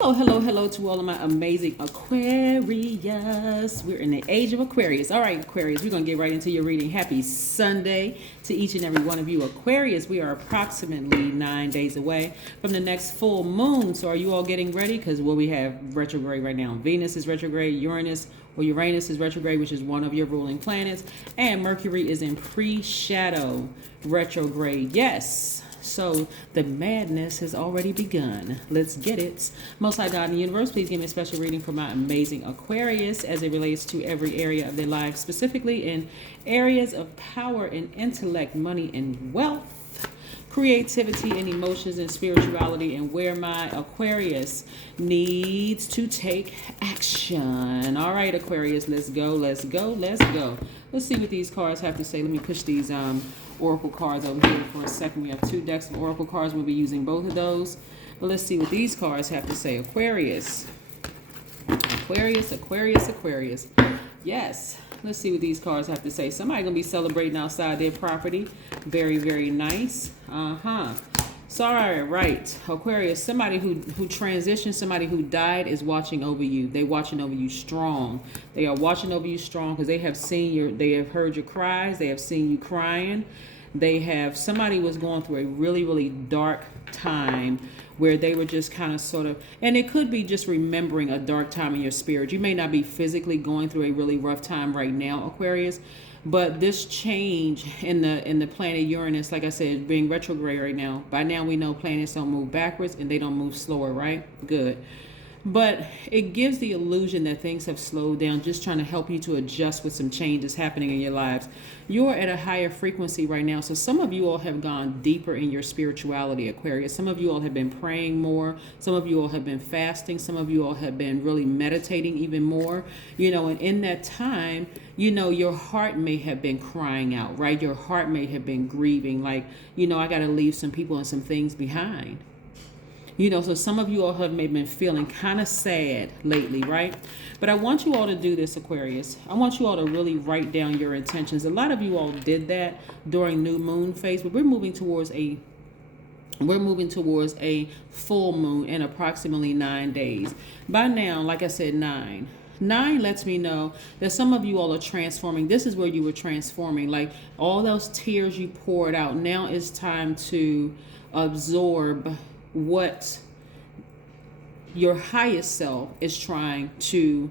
Hello, hello, hello to all of my amazing Aquarius. We're in the age of Aquarius. All right, Aquarius, we're going to get right into your reading. Happy Sunday to each and every one of you. Aquarius, we are approximately 9 days away from the next full moon. So are you all getting ready? Because we have retrograde right now. Venus is retrograde, Uranus is retrograde, which is one of your ruling planets. And Mercury is in pre-shadow retrograde. Yes. So the madness has already begun. Let's get it. Most High God in the universe, please give me a special reading for my amazing Aquarius as it relates to every area of their life, specifically in areas of power and intellect, money and wealth, creativity and emotions and spirituality, and where my Aquarius needs to take action. All right, Aquarius, let's go, let's go, let's go. Let's see what these cards have to say. Let me push these oracle cards over here for a second. We have two decks of oracle cards. We'll be using both of those. But let's see what these cards have to say. Aquarius. Aquarius, Aquarius, Aquarius. Yes. Let's see what these cards have to say. Somebody going to be celebrating outside their property. Very, very nice. So, all right. Aquarius, somebody who transitioned, somebody who died is watching over you. They're watching over you strong. They are watching over you strong because they have they have heard your cries. They have seen you crying. Somebody was going through a really, really dark time where they were just kind of sort of, and it could be just remembering a dark time in your spirit. You may not be physically going through a really rough time right now, Aquarius, but this change in the planet Uranus, like I said, being retrograde right now, by now we know planets don't move backwards and they don't move slower, right? Good. But it gives the illusion that things have slowed down, just trying to help you to adjust with some changes happening in your lives. You're at a higher frequency right now. So some of you all have gone deeper in your spirituality, Aquarius. Some of you all have been praying more. Some of you all have been fasting. Some of you all have been really meditating even more. And in that time, your heart may have been crying out, right? Your heart may have been grieving, like, I got to leave some people and some things behind. So some of you all have maybe been feeling kind of sad lately, right? But I want you all to do this, Aquarius. I want you all to really write down your intentions. A lot of you all did that during new moon phase, but we're moving towards a full moon in approximately 9 days. By now, like I said, 9 lets me know that some of you all are transforming. This is where you were transforming, like all those tears you poured out. Now it's time to absorb what your highest self is trying to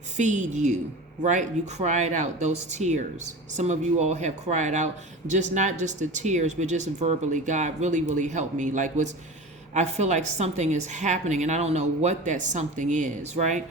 feed you, right? You cried out those tears. Some of you all have cried out, not just the tears, but just verbally. God, really, really help me. I feel like something is happening and I don't know what that something is, right?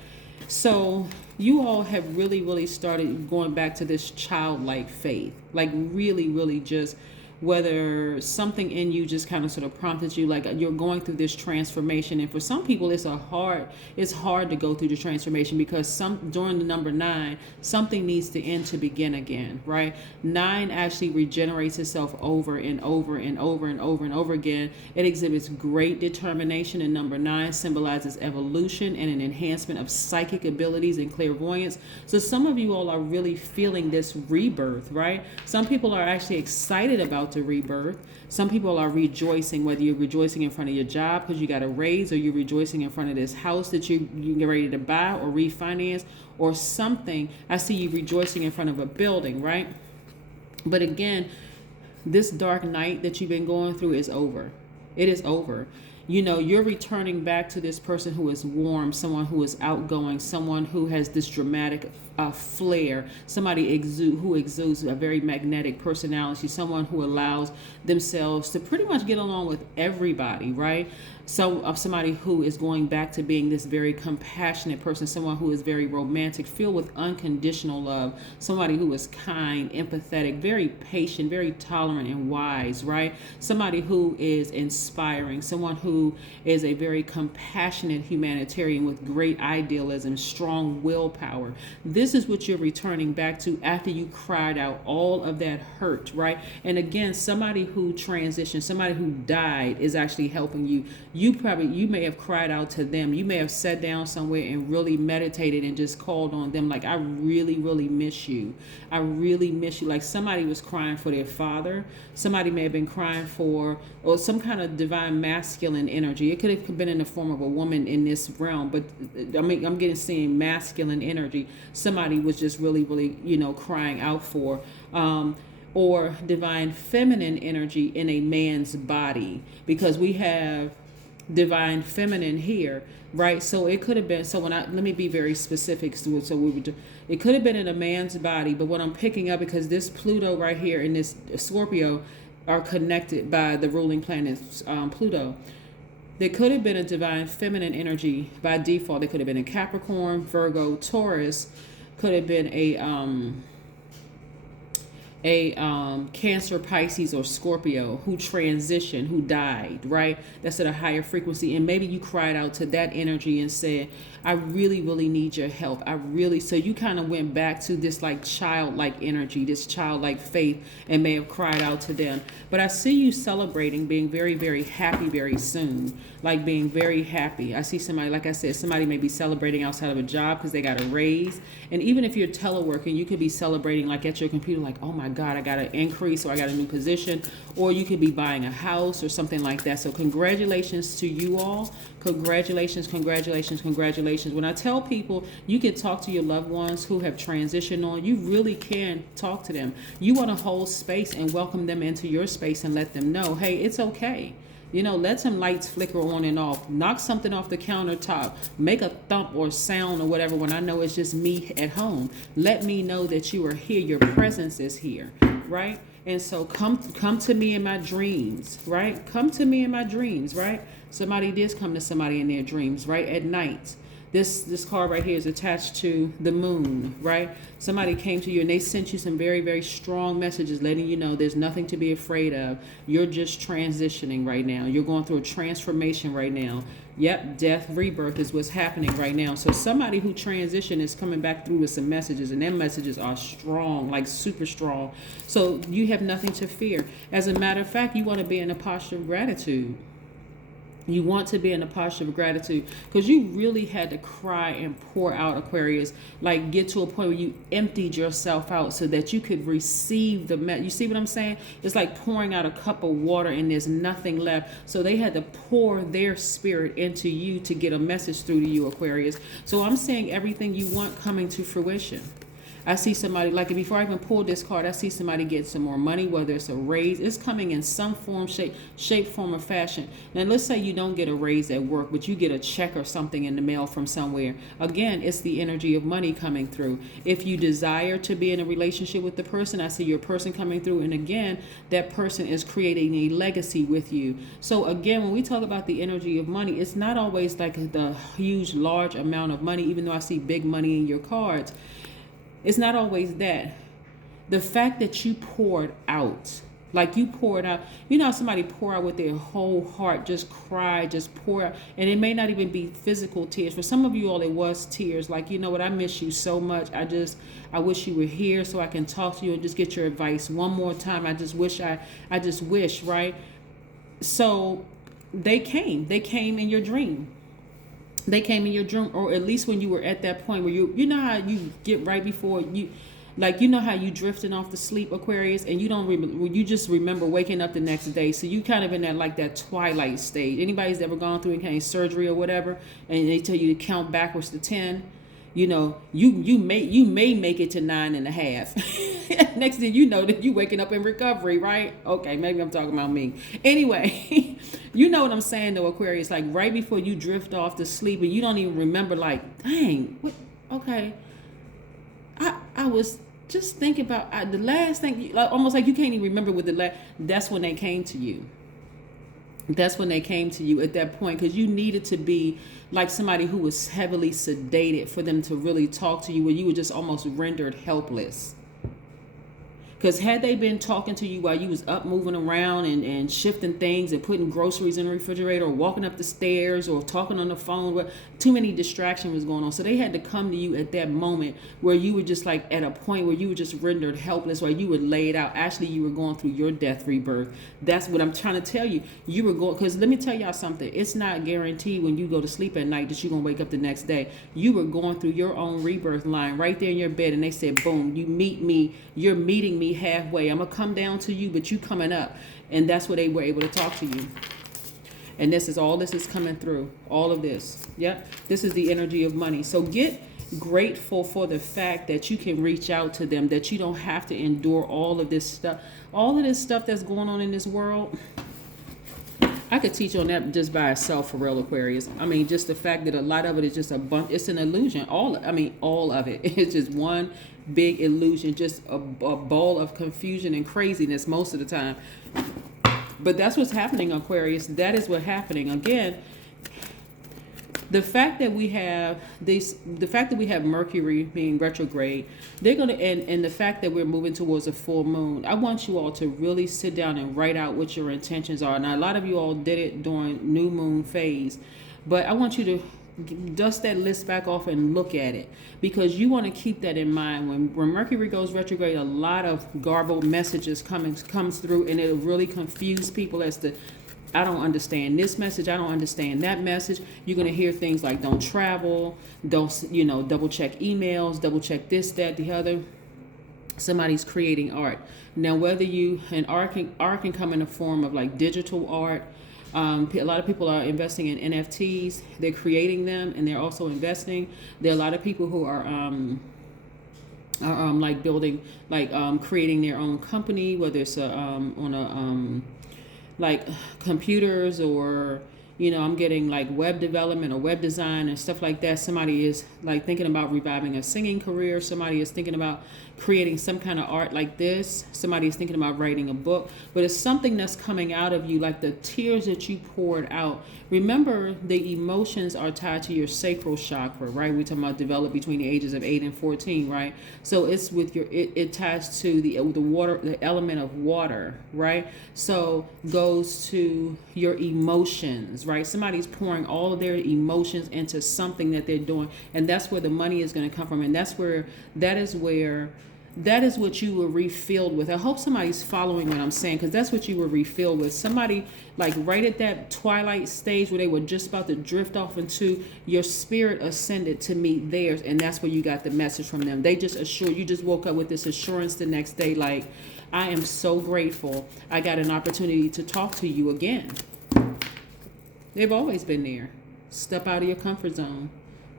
So you all have really, really started going back to this childlike faith, like really, really just whether something in you just kind of sort of prompted you, like you're going through this transformation. And for some people, it's hard to go through the transformation because during the number 9, something needs to end to begin again, right? 9 actually regenerates itself over and over and over and over and over again. It exhibits great determination, and number 9 symbolizes evolution and an enhancement of psychic abilities and clairvoyance. So some of you all are really feeling this rebirth, right? Some people are actually excited about the rebirth. Some people are rejoicing, whether you're rejoicing in front of your job because you got a raise, or you're rejoicing in front of this house that you get ready to buy or refinance or something. I see you rejoicing in front of a building, right? But again, this dark night that you've been going through is over. It is over. You're returning back to this person who is warm, someone who is outgoing, someone who has this dramatic flair, somebody who exudes a very magnetic personality, someone who allows themselves to pretty much get along with everybody, right? Somebody who is going back to being this very compassionate person, someone who is very romantic, filled with unconditional love, somebody who is kind, empathetic, very patient, very tolerant and wise, right? Somebody who is inspiring, someone who is a very compassionate humanitarian with great idealism, strong willpower. This is what you're returning back to after you cried out all of that hurt, right? And again, somebody who transitioned, somebody who died is actually helping you you may have cried out to them. You may have sat down somewhere and really meditated and just called on them. Like, I really, really miss you. I really miss you. Like, somebody was crying for their father. Somebody may have been crying for, or some kind of divine masculine energy. It could have been in the form of a woman in this realm, but I mean, I'm getting seeing masculine energy. Somebody was just really, really, crying out for. Or divine feminine energy in a man's body, because we have divine feminine here, right? So it could have been, let me be very specific. It could have been in a man's body, but what I'm picking up, because this Pluto right here and this Scorpio are connected by the ruling planet Pluto. There could have been a divine feminine energy by default. There could have been a Capricorn, Virgo, Taurus. Could have been a Cancer, Pisces, or Scorpio who transitioned, who died, right? That's at a higher frequency. And maybe you cried out to that energy and said, I really, really need your help. So you kind of went back to this like childlike energy, this childlike faith, and may have cried out to them. But I see you celebrating, being very, very happy very soon, like being very happy. I see somebody, like I said, somebody may be celebrating outside of a job because they got a raise. And even if you're teleworking, you could be celebrating like at your computer, like, oh my God, I got an increase, or I got a new position, or you could be buying a house or something like that. So congratulations to you all. Congratulations, congratulations, congratulations. When I tell people you can talk to your loved ones who have transitioned on, you really can talk to them. You want to hold space and welcome them into your space and let them know, hey, it's okay. Let some lights flicker on and off. Knock something off the countertop. Make a thump or sound or whatever when I know it's just me at home. Let me know that you are here. Your presence is here, right? And so come to me in my dreams, right? Come to me in my dreams, right? Somebody did come to somebody in their dreams, right? At night. This card right here is attached to the moon, right? Somebody came to you and they sent you some very, very strong messages letting you know there's nothing to be afraid of. You're just transitioning right now. You're going through a transformation right now. Yep, death, rebirth is what's happening right now. So somebody who transitioned is coming back through with some messages, and them messages are strong, like super strong. So you have nothing to fear. As a matter of fact, you want to be in a posture of gratitude. You want to be in a posture of gratitude because you really had to cry and pour out, Aquarius, like get to a point where you emptied yourself out so that you could receive you see what I'm saying? It's like pouring out a cup of water and there's nothing left. So they had to pour their spirit into you to get a message through to you, Aquarius. So I'm saying everything you want coming to fruition. I see somebody, like before I even pull this card, I see somebody get some more money, whether it's a raise. It's coming in some form, shape, form, or fashion. Now, let's say you don't get a raise at work, but you get a check or something in the mail from somewhere. Again, it's the energy of money coming through. If you desire to be in a relationship with the person, I see your person coming through. And again, that person is creating a legacy with you. So again, when we talk about the energy of money, it's not always like the huge, large amount of money, even though I see big money in your cards. It's not always that. The fact that you poured out, like you poured out, how somebody pour out with their whole heart, just cry, just pour out. And it may not even be physical tears. For some of you all, it was tears. Like, you know what, I miss you so much. I wish you were here so I can talk to you and just get your advice one more time. I just wish, right? So they came in your dream. They came in your dream, or at least when you were at that point where you know how you get right before you, like, you know how you drifting off to sleep, Aquarius, and you just remember waking up the next day. So you kind of in that twilight stage. Anybody's ever gone through any kind of surgery or whatever, and they tell you to count backwards to 10, you may make it to 9.5. Next thing you know, that you waking up in recovery, right? Okay, maybe I'm talking about me. Anyway, you know what I'm saying though, Aquarius, like right before you drift off to sleep and you don't even remember, like, dang, what? Okay, I was just thinking about the last thing, like, almost like you can't even remember what that's when they came to you. That's when they came to you at that point, because you needed to be like somebody who was heavily sedated for them to really talk to you, where you were just almost rendered helpless. Because had they been talking to you while you was up moving around and shifting things and putting groceries in the refrigerator or walking up the stairs or talking on the phone, too many distractions was going on. So they had to come to you at that moment where you were just like at a point where you were just rendered helpless, where you were laid out. Actually, you were going through your death rebirth. That's what I'm trying to tell you. You were going, because let me tell y'all something. It's not guaranteed when you go to sleep at night that you're going to wake up the next day. You were going through your own rebirth line right there in your bed, and they said, boom, you meet me. You're meeting me halfway. I'm gonna come down to you, but you coming up. And that's where they were able to talk to you. And this is coming through. All of this. Yep. This is the energy of money. So get grateful for the fact that you can reach out to them, that you don't have to endure all of this stuff. All of this stuff that's going on in this world. I could teach on that just by itself, for real, Aquarius. I mean, just the fact that a lot of it is just a bunch. It's an illusion. All of it. It's just one big illusion, just a ball of confusion and craziness most of the time. But that's what's happening, Aquarius. That is what's happening. Again, the fact that we have Mercury being retrograde, they're gonna and the fact that we're moving towards a full moon. I want you all to really sit down and write out what your intentions are. Now, a lot of you all did it during new moon phase, but I want you to dust that list back off and look at it, because you want to keep that in mind. When Mercury goes retrograde, a lot of garbled messages comes through, and it'll really confuse people as to, I don't understand this message, I don't understand that message. You're going to hear things like don't travel, don't, double check emails, double check this, that, the other. Somebody's creating art. Now, whether art can come in the form of like digital art. A lot of people are investing in NFTs. They're creating them, and they're also investing. There are a lot of people who are like building, like creating their own company, whether it's on like computers, or I'm getting like web development or web design and stuff like that. Somebody is like thinking about reviving a singing career. Somebody is thinking about creating some kind of art like this. Somebody is thinking about writing a book. But it's something that's coming out of you, like the tears that you poured out. Remember, the emotions are tied to your sacral chakra, right? We're talking about developed between the ages of 8 and 14, right? So it's with it ties to the water, the element of water, right? So goes to your emotions, right? Somebody's pouring all of their emotions into something that they're doing, and that's where the money is going to come from, and that is what you were refilled with. I hope somebody's following what I'm saying, because that's what you were refilled with. Somebody like right at that twilight stage where they were just about to drift off into, your spirit ascended to meet theirs, and that's where you got the message from them. They just assured you, just woke up with this assurance the next day, like, I am so grateful I got an opportunity to talk to you again. They've always been there. Step out of your comfort zone.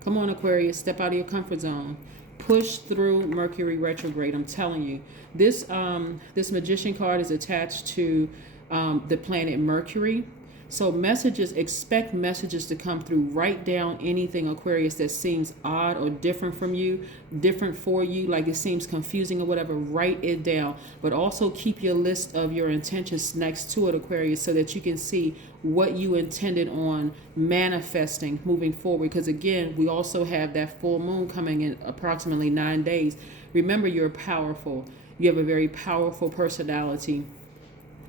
Come on, Aquarius, step out of your comfort zone. Push through Mercury retrograde. I'm telling you, this Magician card is attached to the planet Mercury. So expect messages to come through. Write down anything, Aquarius, that seems odd or different from you, different for you, like it seems confusing or whatever. Write it down, but also keep your list of your intentions next to it, Aquarius, so that you can see what you intended on manifesting moving forward. Because again, we also have that full moon coming in approximately 9 days. Remember, you're powerful. You have a very powerful personality.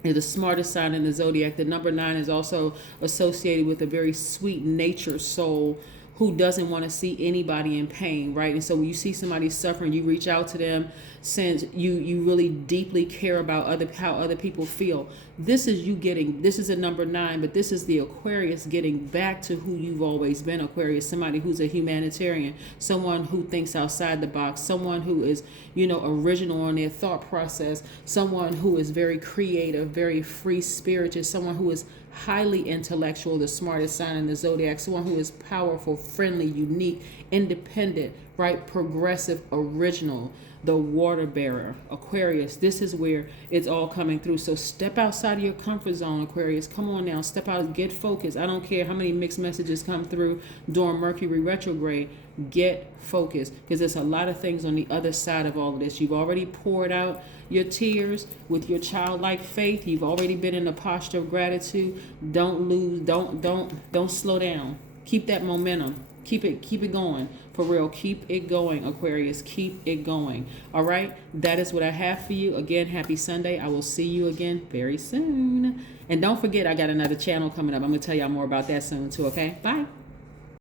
You're the smartest sign in the zodiac. The number 9 is also associated with a very sweet nature soul who doesn't want to see anybody in pain, right? And so when you see somebody suffering, you reach out to them, since you really deeply care about how other people feel. This is a number 9, but this is the Aquarius getting back to who you've always been, Aquarius. Somebody who's a humanitarian, someone who thinks outside the box, someone who is, original in their thought process, someone who is very creative, very free-spirited, someone who is highly intellectual, the smartest sign in the zodiac, someone who is powerful, friendly, unique, independent, right, progressive, original, the water bearer, Aquarius. This is where it's all coming through. So step outside of your comfort zone, Aquarius. Come on now, step out, get focused. I don't care how many mixed messages come through during Mercury retrograde. Get focused, because there's a lot of things on the other side of all of this. You've already poured out your tears with your childlike faith. You've already been in a posture of gratitude. Don't slow down. Keep that momentum. Keep it going. For real, keep it going, Aquarius. Keep it going. All right? That is what I have for you. Again, happy Sunday. I will see you again very soon. And don't forget, I got another channel coming up. I'm going to tell y'all more about that soon too, okay? Bye.